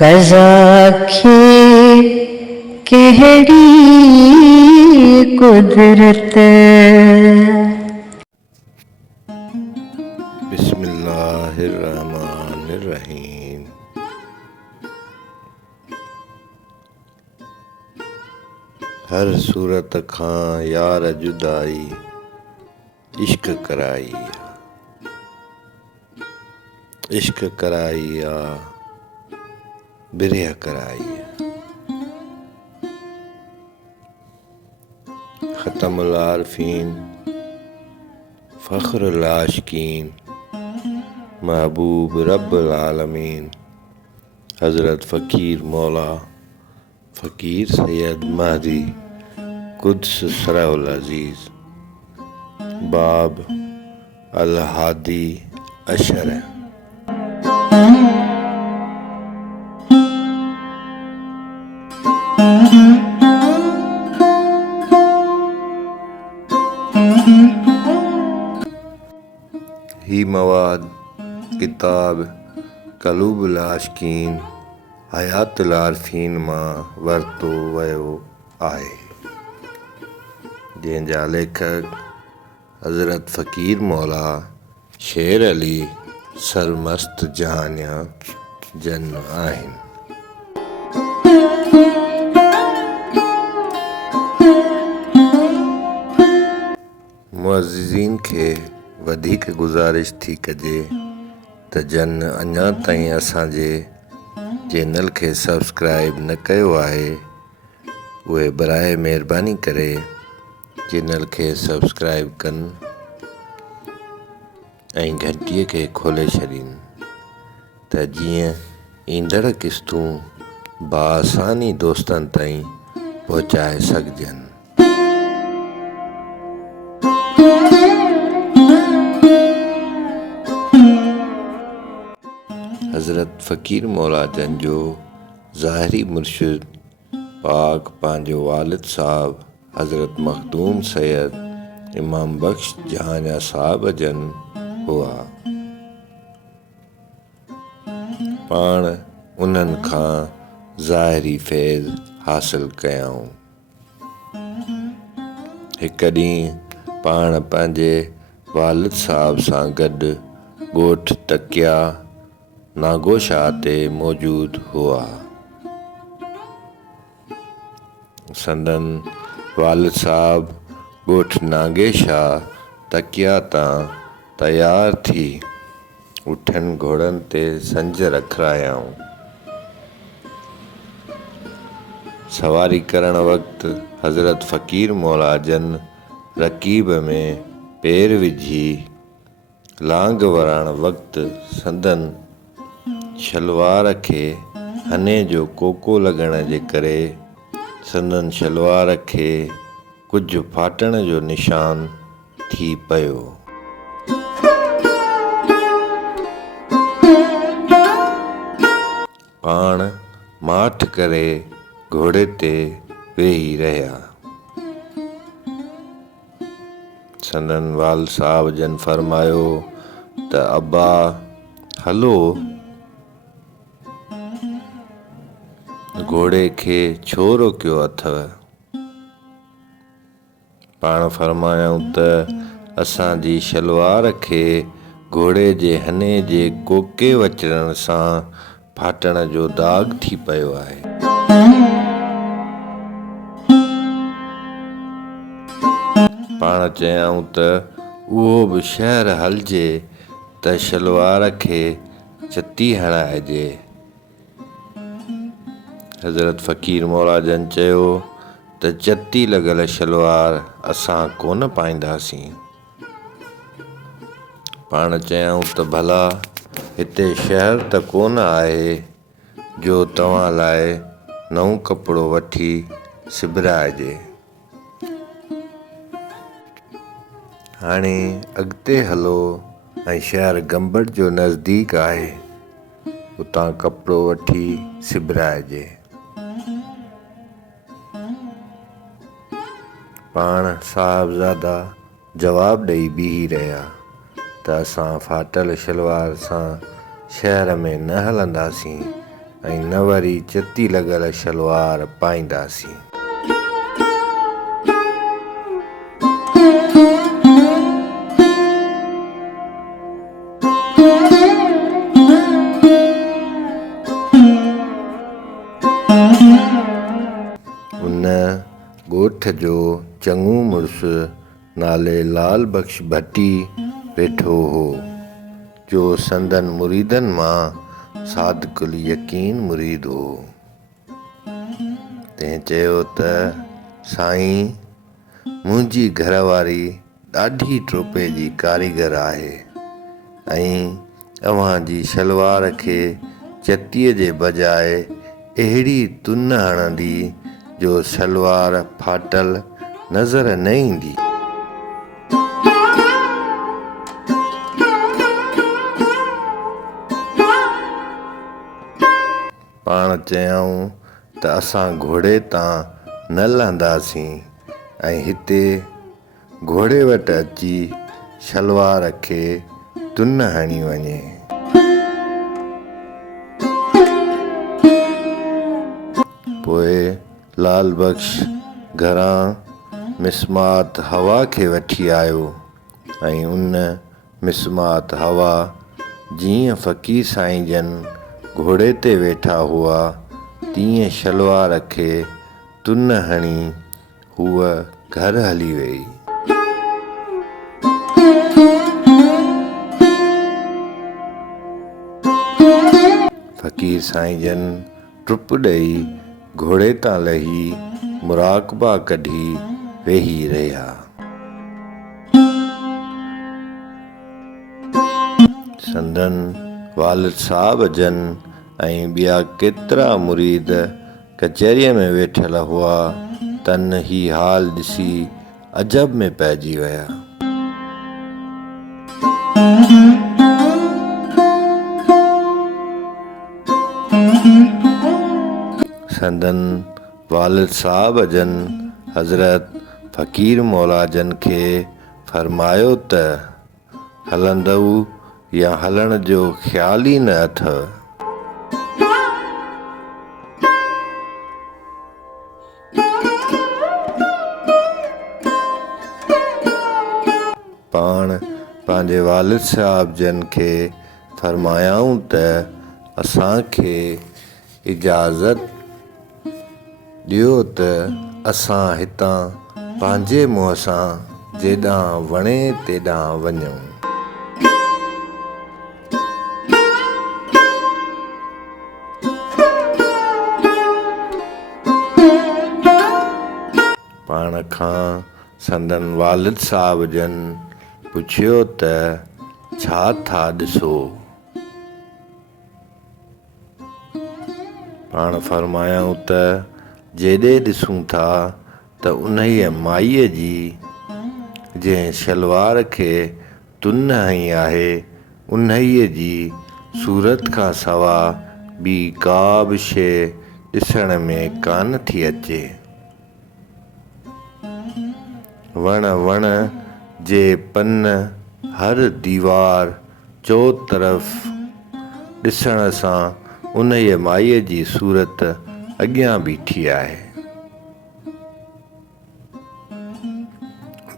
कज़ा खे कहिड़ी कुदरत। बिस्मिल्लाहिर्रहमानिर्रहीम। हर सूरत खां यार जुदाई इश्क कराई आ, इश्क कराई आ, बिरह कराई आ। ख़तमुल आरिफ़ीन फ़ख़्रुल आशिक़ीन महबूब रब्बुल आलमीन हज़रत फ़कीर मौला फ़कीर सैयद महदी कुद्स सरहुल अज़ीज़ बाब अल हादी अशर। ही मवाद किताब क़ुलूबुल आशिक़ीन हयातुल आरिफ़ीन मां वरितो वियो आहे, जंहिंजा लेखक हज़रत फ़कीर मौला शेर अली सरमस्त जहानिया जन आहिनि। मुअज़्ज़िज़ीन खे वधीक गुज़ारिश थी कजे त जन अञा ताईं असांजे चैनल खे सब्सक्राइब न कयो आहे, उहे बराए महिरबानी करे चैनल खे सब्सक्राइब कनि ऐं घंटीअ खे खोले छॾीनि त जीअं ईंदड़ क़िस्तूं बासानी दोस्तनि ताईं पहुचाए सघजनि। हज़रत फ़कीर मौला जन जो ज़ाहिरी मुर्शिद पाक पंहिंजो वालिद साहब हज़रत मखदूम सैयद इमाम बख्श जहानिया साहब जन हुआ। पाण उन्हनि खां ज़ाहिरी फैज़ हासिल कयऊं। हिकु ॾींहुं पाण पंहिंजे वालिद साहब सां गॾु ॻोठ तकिया नागोशा ते मौजूदु हुआ। संदन वालिद साहब ॻोठ नागेशा तकिया तां तयार थी उठनि घोड़नि ते संज रखायऊं। सवारी करण वक़्तु हज़रत फ़कीर मौला जन रकीब में पेर विझी लांग वरण वक़्तु संदन शलवार खे हने जो कोको लॻण जे करे संदन शलवार खे कुझु फाटण जो निशान थी पियो। पाण माठ करे घोड़े ते वेही रहिया। संदन वाल साहब जन फरमायो त अब्बा हलो, घोड़े खे छो रोकियो अथव? पाण फरमायूं त असांजी शलवार खे घोड़े जे हने जे कोके वचण सां फाटण जो दाग़ थी पियो आहे। पाण चयऊं त उहो बि शहर हलिजे त शलवार खे चती हणाइजे। हज़रत फ़कीर मौला जन चयो त चती लॻल शलवार असां कोन पाईंदासीं। पाण चयऊं त भला हिते शहर त कोन आहे जो तव्हां लाइ नओं कपिड़ो वठी सिबराइजे। हाणे अॻिते हलो ऐं शहर गंबड़ जो नज़दीक आहे, उतां कपिड़ो वठी सिबराइजे। पाण साहिबज़ादा जवाबु ॾेई बीही रहिया त असां फाटल शलवार सां शहर में न हलंदासीं, ऐं न वरी चती लॻल शलवार पाईंदासीं। उन ॻोठ जो चङो मुड़ुसु नाले लाल बख़्श भट्टी वेठो हो, जो संदन मुरीदनि मां सादिकुल यकीन मुरीद हो। तंहिं चयो त साईं, मुंहिंजी घरवारी ॾाढी टोपे जी कारीगर आहे ऐं अव्हांजी शलवार खे चतीअ जे बजाए अहिड़ी तुन हणंदी जो शलवार फाटल नज़र न ईंदी। पाण चयऊं त असां घोड़े तां न लहंदासीं ऐं हिते घोड़े वटि अची शलवार खे तुन हणी वञे। पोइ लाल बख़्श घरां मिसमात हवा खे वठी आयो ऐं उन मिसमात हवा जीअं फ़क़ीर साईं जन घोड़े ते वेठा हुआ तीअं शलवार खे तुन हणी हूअ घर हली वई। फ़क़ीर साईं जन टुप ॾेई घोड़े तां लही मुराक़बा कढी वेही रहिया। संदन वालिद साहब जन ऐं ॿिया केतिरा मुरीद कचहरीअ में वेठल हुआ तन ही हाल ॾिसी अजब में पइजी विया। संदन वालिद साहब जन हज़रत फ़क़ीर मौला जन खे फरमायो त हलंदव या हलण जो ख़्याल ई न अथव। पाण पंहिंजे वालिद साहब जन खे फरमायाऊं त असांखे इजाज़त ॾियो त असां हितां पंहिंजे मुंहं सां जेॾां वणे तेॾां वञूं। पाण खां संदन वालिद साहब जन पुछियो त छा था ॾिसो? पाण फरमायूं त जेॾे ॾिसूं था त उन्हीअ माईअ जी जंहिं शलवार खे तुन हई आहे उन्हीअ जी सूरत खां सवा ॿी का बि शइ ॾिसण में कान थी अचे। वण जे पन हर दीवार चौतरफ़ ॾिसण सां उन्हीअ माईअ जी सूरत अॻियां बीठी आहे।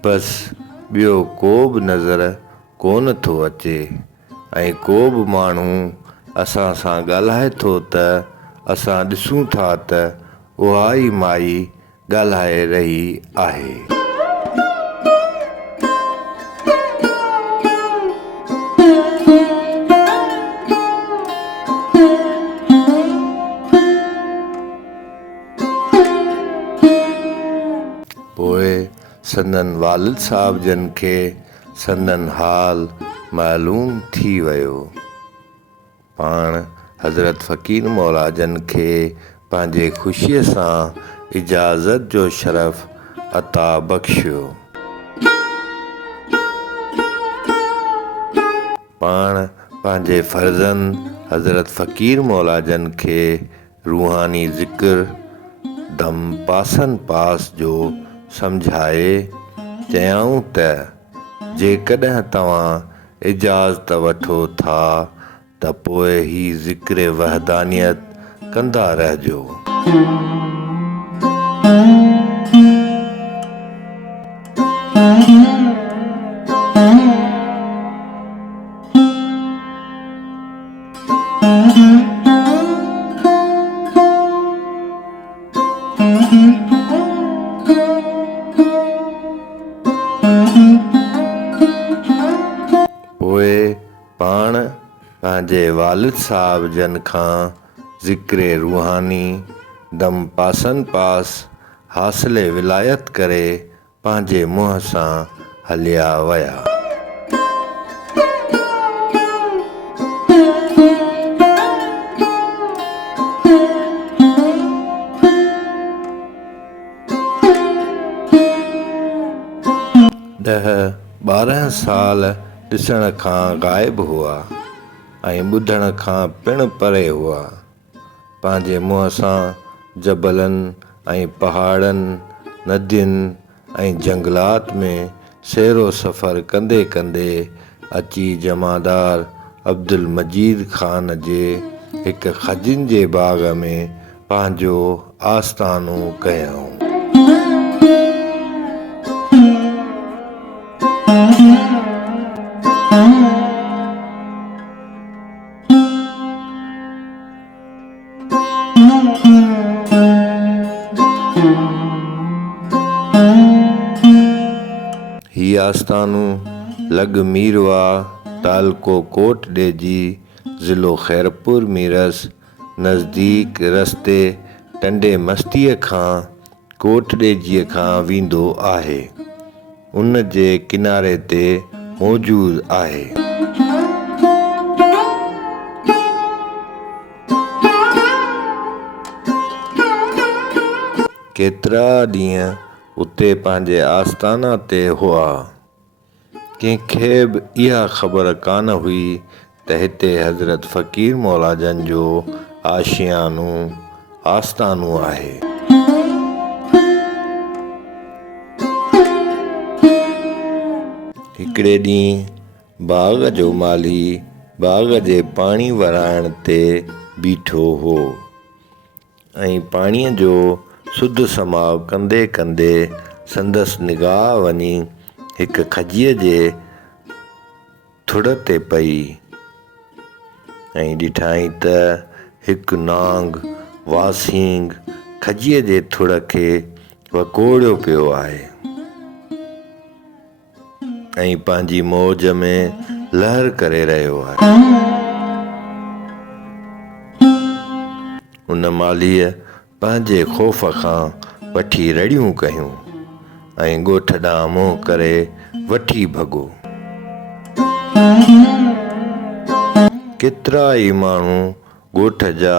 बसि ॿियो को बि नज़र कोन थो अचे ऐं को बि माण्हू असां सां ॻाल्हाए थो त असां ॾिसूं था त उहा ई माई ॻाल्हाए रही आहे। पोइ संदन वालिद साहब जन खे संदन हाल मालूम थी वियो। पाण हज़रत फ़क़ीर मौला जन खे पंहिंजे ख़ुशीअ सां इजाज़त जो शरफ़ अता बख़्शियो। पाण पंहिंजे फ़र्ज़ंद हज़रत फ़क़ीर मौला जन खे रूहानी ज़िक्र दम पासन पास जो सम्झाए चयाऊं त जेकॾहिं तव्हां इजाज़त वठो था त पोइ ही ज़िक्र वहदानियत कंदा रहिजो। पोइ पाण पंहिंजे वालिद साहिब जन खां ज़िक्रे रूहानी दम पासन पास हासिले विलायत करे पंहिंजे मुंहं सां हलिया विया। ॾह 12 साल ॾिसण खां ग़ाइबु हुआ ऐं ॿुधण खां पिणु परे हुआ। पंहिंजे मुंहं सां जबलनि ऐं पहाड़नि, नदियुनि ऐं जंगलात में सैरो सफ़र कंदे कंदे अची जमादार अब्दुल मजीद ख़ान जे हिकु खजिन जे बाग़ में पंहिंजो आस्थानो कयऊं। ही आस्थानू लॻ मीरवा तालको कोट ॾे ज़िलो खैरपुर मीरस नज़दीक रस्ते टंडे मस्तीअ खां कोट ॾेजीअ खां वेंदो आहे। उन जे किनारे ते मौजूदु आहे। केतिरा ॾींहं उते पंहिंजे आस्थाना ते हुआ। कंहिंखे बि इहा ख़बर कान हुई त हिते हज़रत फ़क़ीर मौला जन जो आशियानो आस्थानो आहे। हिकिड़े ॾींहुं बाग़ जो माली बाग़ जे पाणी वराइण ते बीठो हो ऐं पाणीअ जो सुध समाव कंदे कंदे संदसि निगाह वञी हिकु खजीअ जे थुड़ ते पई ऐं ॾिठाई त हिकु नांग वासींग खजीअ जे थुड़ खे वकोड़ियो पियो आहे ऐं पंहिंजी मौज में लहर करे रहियो आहे। उन मालीअ पंहिंजे ख़ौफ़ खां वठी रड़ियूं कयूं ऐं ॻोठ ॾांहुं मुंहुं करे वठी भॻो। केतिरा ई माण्हू ॻोठ जा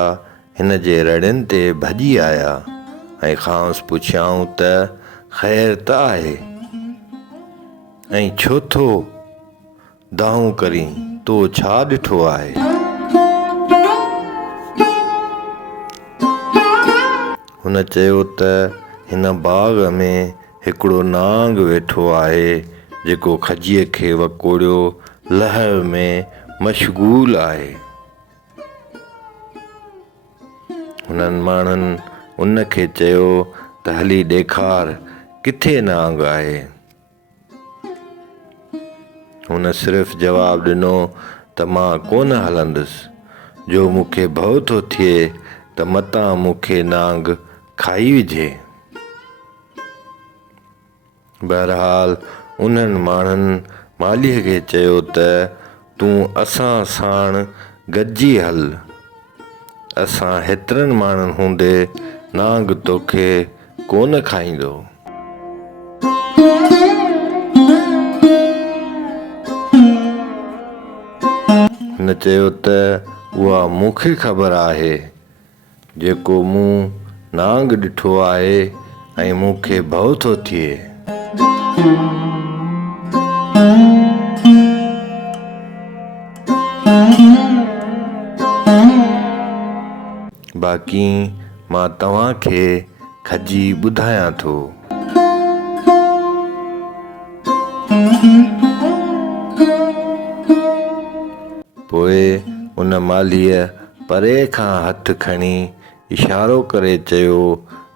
हिन जे रड़ियुनि ते भॼी आया ऐं ख़ांसि पुछियाऊं त ख़ैर त आहे ऐं छो थो दाऊं करी तो छा ॾिठो आहे। हुन चयो त हिन बाग़ में हिकिड़ो नांग वेठो आहे जेको खजीअ खे वकोड़ियो लहर में मशगूल आहे। हुननि माण्हुनि उन खे चयो त हली ॾेखार किथे नांग आहे। हुन सिर्फ़ु जवाबु ॾिनो त मां कोन हलंदुसि, जो मूंखे भउ थो थिए त मतां मूंखे नांग खाई विझे। बहरहाल उन्हनि माण्हुनि मालीअ खे चयो त तूं असां साण गॾिजी हल, असां हेतिरनि माण्हुनि हूंदे नांग तोखे कोन खाईंदो। हिन चयो त उहा मूंखे ख़बर आहे, जेको मूं नांग ॾिठो आहे ऐं मूंखे भउ थो थिए। बाक़ी मां तव्हांखे खजी ॿुधायां थो। पोइ उन मालीअ परे खां हथु खणी इशारो करे चयो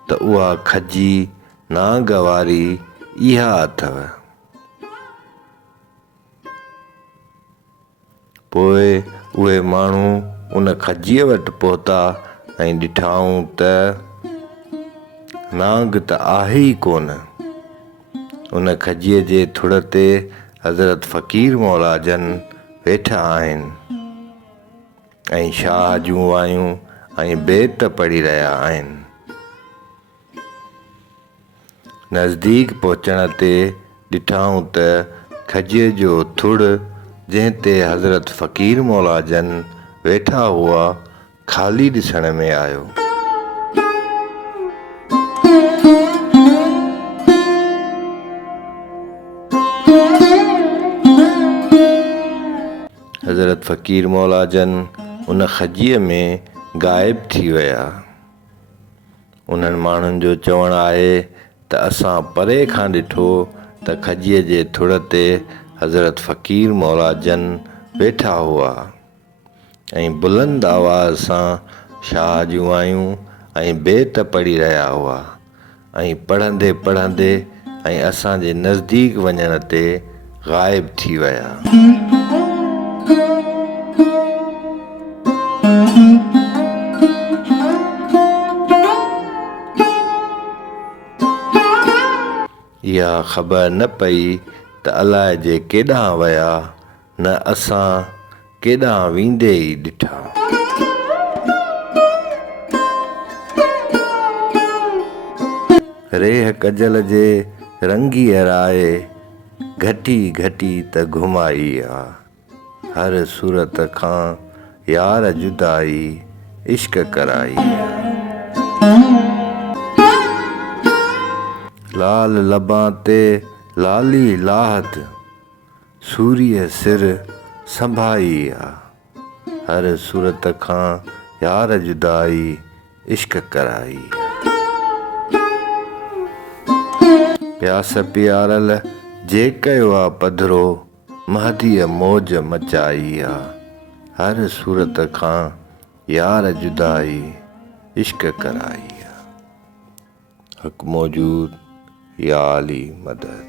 त उहा खजी नांग वारी इहा अथव। पोइ उहे माण्हू उन खजीअ वटि पहुता ऐं ॾिठाऊं त नांग त आहे ई कोन। उन खजीअ जे थुड़ ते हज़रत फ़क़ीर मौला जन वेठा आहिनि ऐं शाह जूं वायूं ऐं बेत पढ़ी रहिया आहिनि। नज़दीक पहुचण ते ॾिठाऊं त खजीअ जो थुड़ जंहिं ते हज़रत फ़क़ीर मौला जन वेठा हुआ ख़ाली ॾिसण में आयो। हज़रत फ़क़ीर मौला जन उन खजीअ में ग़ाइब थी विया। उन्हनि माण्हुनि जो चवणु आहे त असां परे खां ॾिठो त खजीअ जे थुड़ ते हज़रत फ़क़ीर मौला जन वेठा हुआ ऐं बुलंद आवाज़ सां शाह जूं आयूं ऐं बेत पढ़ी रहिया हुआ ऐं पढ़ंदे पढ़ंदे ऐं असांजे नज़दीक वञण ते ग़ाइब थी विया। इहा ख़बर न पई त अलाए जे केॾांहुं विया, न असां केॾांहुं वेंदे ई ॾिठा। रेह कजल जे रंगीअ राहे घटी घटी त घुमाई आ। हर सूरत खां यार जुदाई इश्क कराई आ। लाल लबां ते लाली लाहत सूरीअ सिर संभाई आ। हर सूरत खां यार जुदाई इश्क कराई आ। प्यास पियारल जे कयो आ पधिरो महदीअ मौज मचाई आ। हर सूरत खां यार जुदाई इश्क कराई आ। हक़ मौजूद या अली मदद।